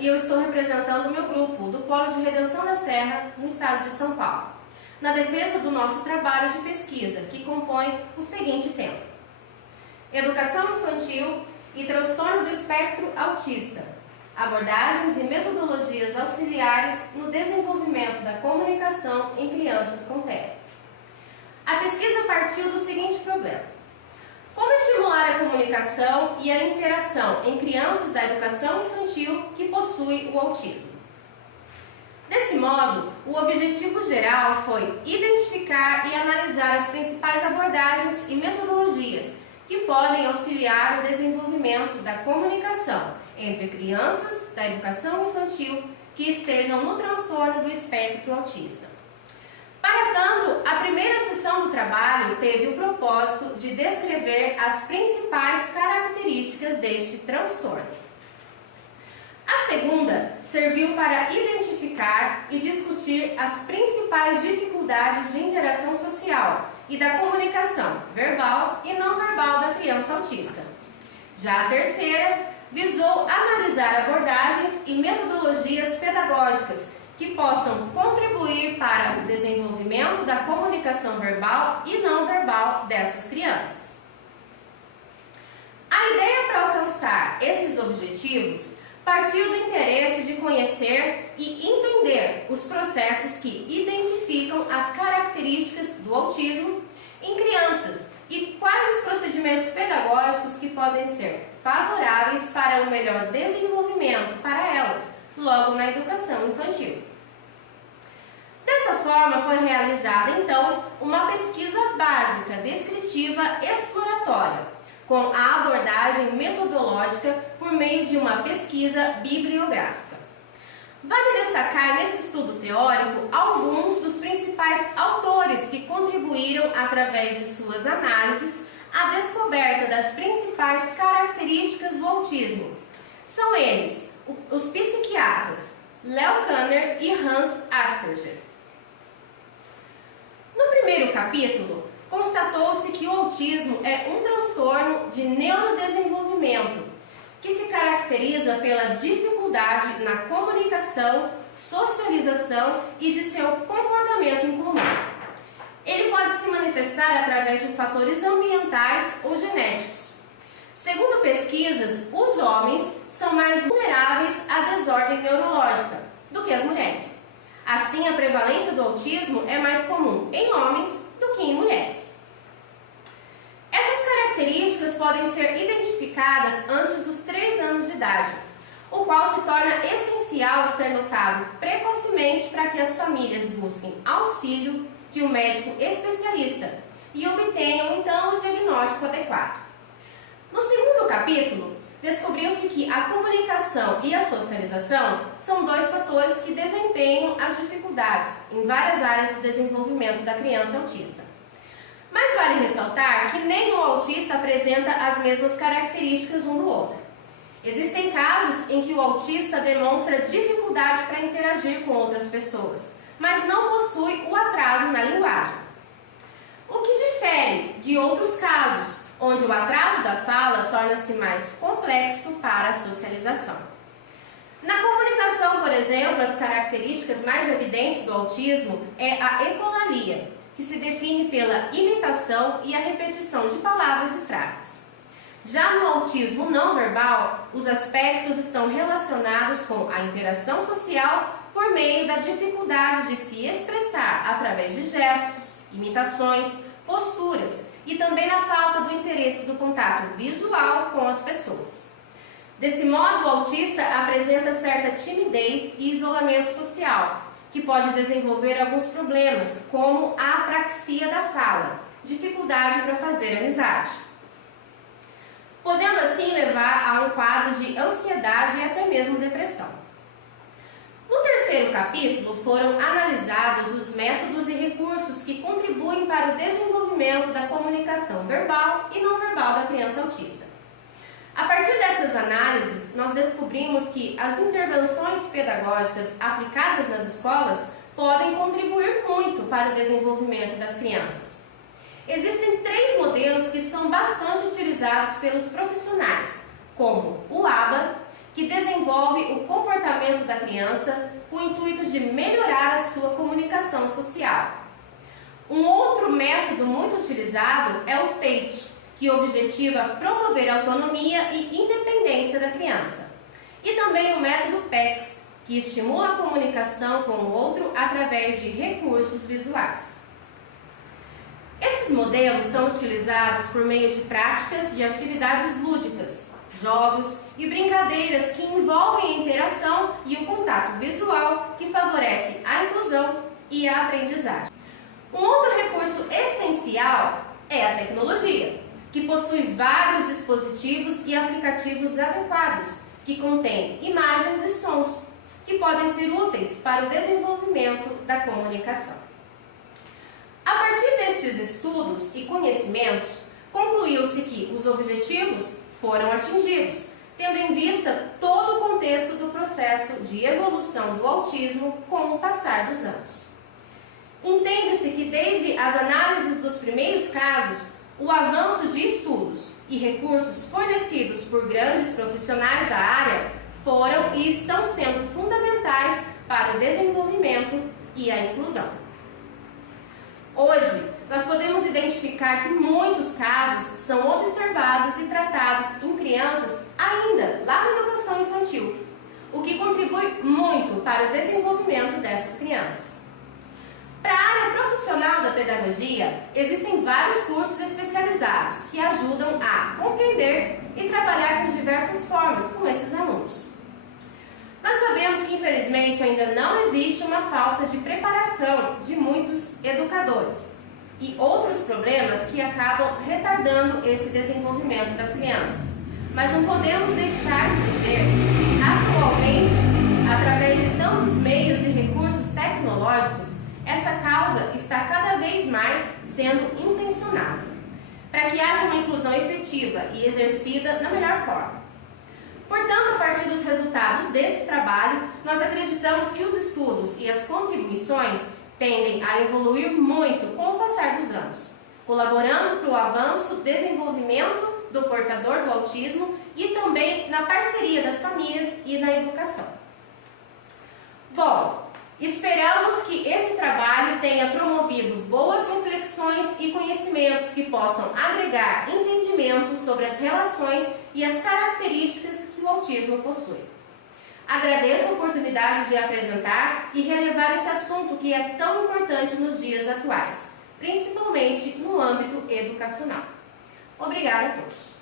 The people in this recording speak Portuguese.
e eu estou representando o meu grupo do Polo de Redenção da Serra, no estado de São Paulo, na defesa do nosso trabalho de pesquisa, que compõe o seguinte tema: Educação Infantil e Transtorno do Espectro Autista, abordagens e metodologias auxiliares no desenvolvimento da comunicação em crianças com TEA. A pesquisa partiu do seguinte problema: como estimular a comunicação e a interação em crianças da educação infantil que possuem o autismo? Desse modo, o objetivo geral foi identificar e analisar as principais abordagens e metodologias que podem auxiliar o desenvolvimento da comunicação entre crianças da educação infantil que estejam no transtorno do espectro autista. Para tanto, a primeira sessão do trabalho teve o propósito de descrever as principais características deste transtorno. A segunda serviu para identificar e discutir as principais dificuldades de interação social e da comunicação verbal e não verbal da criança autista. Já a terceira visou analisar abordagens e metodologias pedagógicas que possam contribuir para o desenvolvimento da comunicação verbal e não verbal dessas crianças. A ideia para alcançar esses objetivos partiu do interesse de conhecer e entender os processos que identificam as características do autismo em crianças e quais os procedimentos pedagógicos que podem ser favoráveis para o melhor desenvolvimento para elas, logo na educação infantil. Dessa forma, foi realizada, então, uma pesquisa básica, descritiva, exploratória, com a abordagem metodológica por meio de uma pesquisa bibliográfica. Vale destacar nesse estudo teórico alguns dos principais autores que contribuíram, através de suas análises, à descoberta das principais características do autismo. São eles os psiquiatras Leo Kanner e Hans Asperger. No primeiro capítulo, constatou-se que o autismo é um transtorno de neurodesenvolvimento que se caracteriza pela dificuldade na comunicação, socialização e de seu comportamento em comum. Ele pode se manifestar através de fatores ambientais ou genéticos. Segundo pesquisas, os homens são mais vulneráveis à desordem neurológica do que as mulheres. Assim, a prevalência do autismo é mais comum em homens do que em mulheres. Essas características podem ser identificadas antes dos 3 anos de idade, o qual se torna essencial ser notado precocemente para que as famílias busquem auxílio de um médico especialista e obtenham, então, o diagnóstico adequado. No segundo capítulo, descobriu-se que a comunicação e a socialização são 2 fatores que desempenham as dificuldades em várias áreas do desenvolvimento da criança autista. Mas vale ressaltar que nem o autista apresenta as mesmas características um do outro. Existem casos em que o autista demonstra dificuldade para interagir com outras pessoas, mas não possui o atraso na linguagem. O que difere de outros casos, onde o atraso da fala torna-se mais complexo para a socialização. Na comunicação, por exemplo, as características mais evidentes do autismo é a ecolalia, que se define pela imitação e a repetição de palavras e frases. Já no autismo não verbal, os aspectos estão relacionados com a interação social por meio da dificuldade de se expressar através de gestos, imitações, posturas e também na falta do interesse do contato visual com as pessoas. Desse modo, o autista apresenta certa timidez e isolamento social, que pode desenvolver alguns problemas, como a apraxia da fala, dificuldade para fazer amizade, podendo assim levar a um quadro de ansiedade e até mesmo depressão. No terceiro capítulo, foram analisados os métodos e recursos que contribuem para o desenvolvimento da comunicação verbal e não verbal da criança autista. A partir dessas análises, nós descobrimos que as intervenções pedagógicas aplicadas nas escolas podem contribuir muito para o desenvolvimento das crianças. Existem 3 modelos que são bastante utilizados pelos profissionais, como o ABA, que desenvolve o comportamento da criança com o intuito de melhorar a sua comunicação social. Um outro método muito utilizado é o TEIT, que objetiva promover a autonomia e independência da criança. E também o método PECS, que estimula a comunicação com o outro através de recursos visuais. Esses modelos são utilizados por meio de práticas de atividades lúdicas, jogos e brincadeiras que envolvem a interação e o contato visual que favorece a inclusão e a aprendizagem. Um outro recurso essencial é a tecnologia, que possui vários dispositivos e aplicativos adequados que contêm imagens e sons, que podem ser úteis para o desenvolvimento da comunicação. A partir destes estudos e conhecimentos, concluiu-se que os objetivos foram atingidos, tendo em vista todo o contexto do processo de evolução do autismo com o passar dos anos. Entende-se que desde as análises dos primeiros casos, o avanço de estudos e recursos fornecidos por grandes profissionais da área foram e estão sendo fundamentais para o desenvolvimento e a inclusão. Hoje, nós podemos identificar que muitos casos são observados e tratados em crianças ainda lá na educação infantil, o que contribui muito para o desenvolvimento dessas crianças. Para a área profissional da pedagogia, existem vários cursos especializados que ajudam a compreender e trabalhar com diversas formas com esses alunos. Nós sabemos que, infelizmente, ainda não existe uma falta de preparação de muitos educadores e outros problemas que acabam retardando esse desenvolvimento das crianças. Mas não podemos deixar de dizer que, atualmente, através de tantos meios e recursos tecnológicos, essa causa está cada vez mais sendo intencionada, para que haja uma inclusão efetiva e exercida na melhor forma. Portanto, a partir dos resultados desse trabalho, nós acreditamos que os estudos e as contribuições tendem a evoluir muito com o passar dos anos, colaborando para o avanço, desenvolvimento do portador do autismo e também na parceria das famílias e na educação. Bom, esperamos que esse trabalho tenha promovido boas reflexões e conhecimentos que possam agregar entendimento sobre as relações e as características que o autismo possui. Agradeço a oportunidade de apresentar e relevar esse assunto que é tão importante nos dias atuais, principalmente no âmbito educacional. Obrigada a todos.